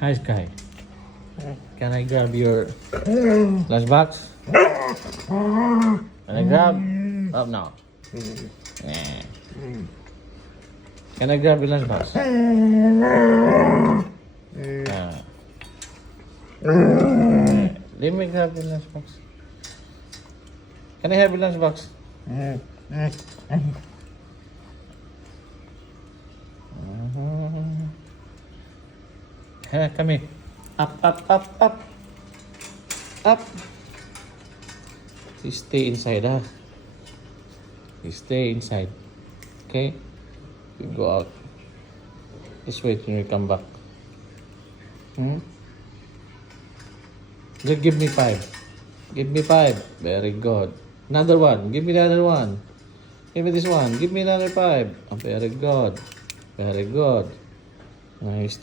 Hi, Sky. Can I grab your lunchbox? Can I grab? Oh, no. Yeah. Can I grab your lunchbox? Let me grab your lunchbox. Can I have your lunchbox? Come here. Up, up, up, up. Up. You stay inside, huh? You stay inside. Okay? You go out. Just wait when you come back. Just give me 5. Give me 5. Very good. Another one. Give me the other one. Give me this one. Give me another 5. Oh, very good. Very good. Now you stay.